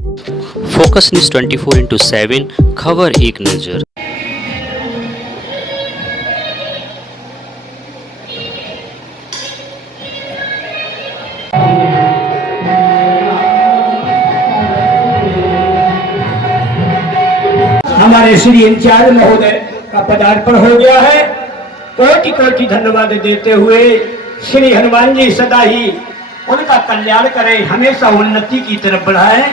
Focus news 24/7 खबर एक नज़र। हमारे श्री इंचार्ज महोदय का पदार्पण हो गया है। कोटि कोटि धन्यवाद देते हुए श्री हनुमान जी सदा ही उनका कल्याण करें, हमेशा उन्नति की तरफ बढ़ाएं।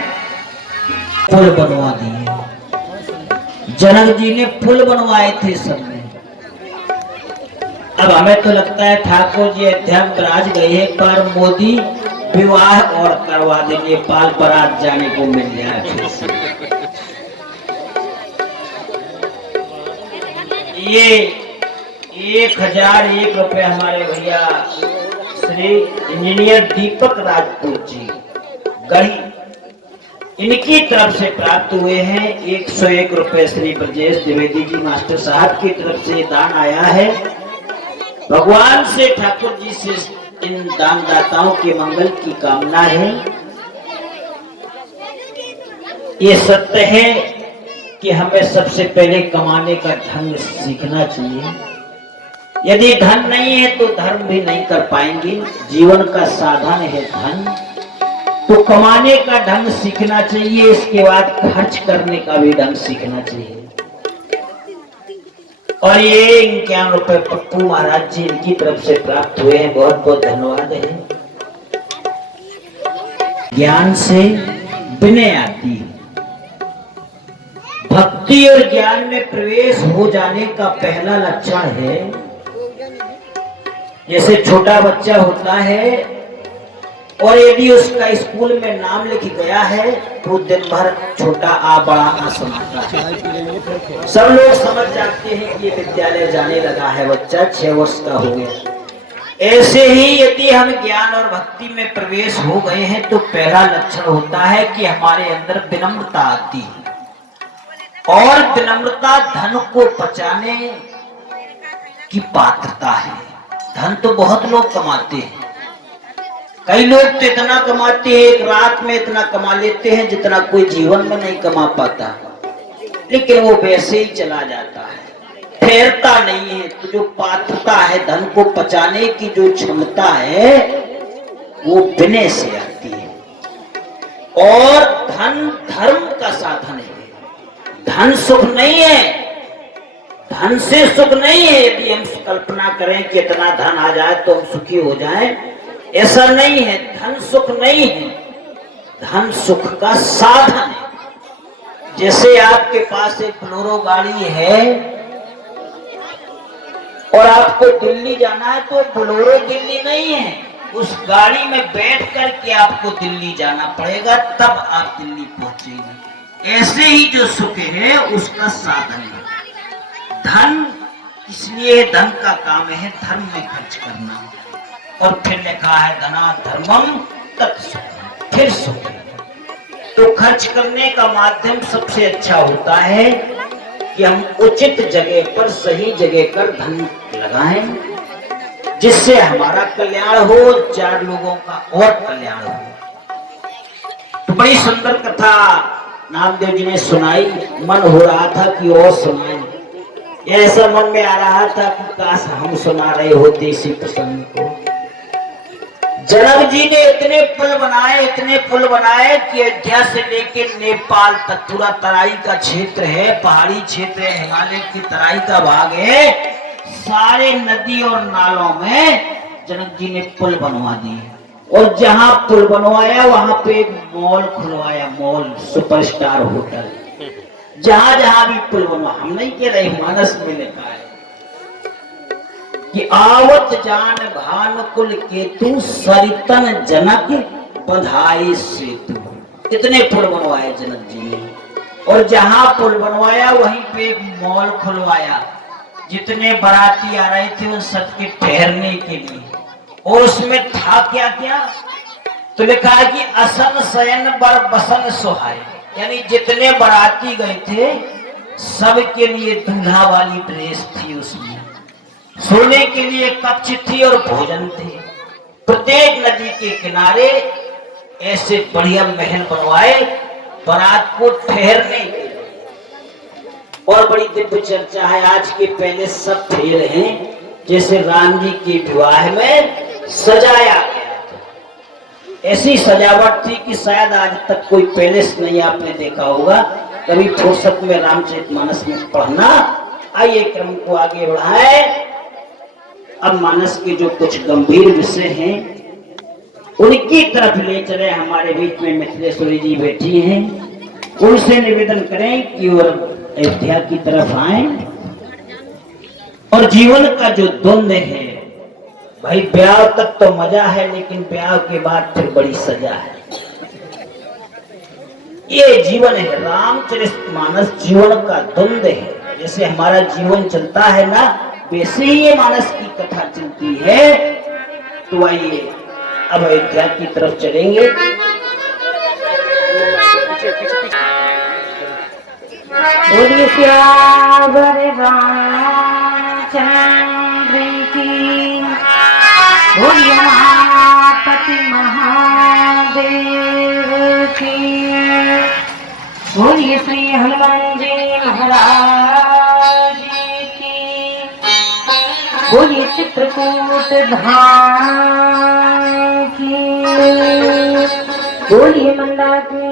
पुल बनवा दिए, जनक जी ने पुल बनवाए थे सब में। अब हमें तो लगता है ठाकुर जी अध्यक्ष राज गए, एक बार मोदी विवाह और करवा दे, नेपाल बारात जाने को मिल जाए। ये 1001 रुपए हमारे भैया श्री इंजीनियर दीपक राजपूत जी गढ़ी, इनकी तरफ से प्राप्त हुए हैं। 101 रुपए श्री ब्रजेश द्विवेदी जी मास्टर साहब की तरफ से दान आया है। भगवान से, ठाकुर जी से इन दानदाताओं के मंगल की कामना है। ये सत्य है कि हमें सबसे पहले कमाने का ढंग सीखना चाहिए। यदि धन नहीं है तो धर्म भी नहीं कर पाएंगे। जीवन का साधन है धन, तो कमाने का ढंग सीखना चाहिए। इसके बाद खर्च करने का भी ढंग सीखना चाहिए। और ये 51 रुपए पप्पू महाराज जी इनकी तरफ से प्राप्त हुए हैं, बहुत बहुत धन्यवाद है। ज्ञान से विनय आती है। भक्ति और ज्ञान में प्रवेश हो जाने का पहला लक्षण है, जैसे छोटा बच्चा होता है और यदि उसका स्कूल में नाम लिख गया है तो दिन भर छोटा आ बड़ा आ समाता है। सब लोग समझ जाते हैं कि ये विद्यालय जाने लगा है, बच्चा 6 वर्ष का हो गया। ऐसे ही यदि हम ज्ञान और भक्ति में प्रवेश हो गए हैं तो पहला लक्षण होता है कि हमारे अंदर विनम्रता आती है। और विनम्रता धन को बचाने की पात्रता है। धन तो बहुत लोग कमाते हैं, कई लोग तो इतना कमाते हैं, एक रात में इतना कमा लेते हैं जितना कोई जीवन में नहीं कमा पाता, लेकिन वो वैसे ही चला जाता है, ठहरता नहीं है। तो जो पात्रता है, धन को बचाने की जो क्षमता है, वो विनय से आती है। और धन धर्म का साधन है। धन सुख नहीं है, धन से सुख नहीं है। यदि हम कल्पना करें कि इतना धन आ जाए तो हम सुखी हो जाएं, ऐसा नहीं है। धन सुख नहीं है, धन सुख का साधन है। जैसे आपके पास एक बोलेरो गाड़ी है और आपको दिल्ली जाना है, तो बोलेरो दिल्ली नहीं है, उस गाड़ी में बैठ करके आपको दिल्ली जाना पड़ेगा, तब आप दिल्ली पहुंचेंगे। ऐसे ही जो सुख है उसका साधन है धन। इसलिए धन का काम है धर्म में खर्च करना। और फिर लिखा है धना धर्मम तत्सुख, फिर सुख। तो खर्च करने का माध्यम सबसे अच्छा होता है कि हम उचित जगह पर, सही जगह पर धन लगाएं, जिससे हमारा कल्याण हो, 4 लोगों का और कल्याण हो। तो बड़ी सुंदर कथा नामदेव जी ने सुनाई। मन हो रहा था कि और सुनाएं। ऐसा मन में आ रहा था कि काश हम सुना रहे होते इसी प्रसंग को। जनक जी ने इतने पुल बनाए, इतने पुल बनाए कि अयोध्या से लेकर नेपाल तक पूरा तराई का क्षेत्र है, पहाड़ी क्षेत्र है, हिमालय की तराई का भाग है। सारे नदी और नालों में जनक जी ने पुल बनवा दिए। और जहां पुल बनवाया वहां पे एक मॉल खुलवाया, मॉल, सुपरस्टार होटल। जहां जहां भी पुल बनवा, हम नहीं कह रहे, मानस में लिखा है कि आवत जान भानुकुल केतु सरितन जनक बधाई सेतु। इतने पुल बनवाए जनक जी ने। और जहां पुल बनवाया वहीं पे एक मॉल खुलवाया। जितने बाराती आ रहे थे उन सबके ठहरने के लिए। और उसमें था क्या क्या, तो लिखा है कि असन शयन बर बसन सुहाए, यानी जितने बाराती गए थे सबके लिए दूल्हा वाली ड्रेस थी, उसमें सोने के लिए कक्ष थी और भोजन थे। प्रत्येक नदी के किनारे ऐसे बढ़िया महल बनवाए बारात को ठहरने की और बड़ी दिव्य चर्चा है। आज के पहले सब फेल हैं, जैसे राम जी के विवाह में सजाया गया था। ऐसी सजावट थी कि शायद आज तक कोई पैलेस नहीं आपने देखा होगा। कभी फुर्सत में रामचरितमानस में पढ़ना। आइए क्रम को आगे बढ़ाए। अब मानस के जो कुछ गंभीर विषय हैं उनकी तरफ ले चले। हमारे बीच में मिथिलेश्वरी जी बैठी हैं, उनसे निवेदन करें कि और अयोध्या की तरफ आए। और जीवन का जो द्वंद्व है भाई, ब्याह तक तो मजा है लेकिन ब्याह के बाद फिर बड़ी सजा है। ये जीवन है, रामचरितमानस जीवन का द्वंद्व है। जैसे हमारा जीवन चलता है ना, वैसे ही ये मानस की कथा चलती है। तो आइए अब अयोध्या की तरफ चलेंगे। बोलिए सियावर रामचंद्र की, बोलिए महापति महादेव की, बोलिए श्री हनुमान जी महाराज की, बोलिए चित्रकूट धाम की, बोलिए मंदाकिनी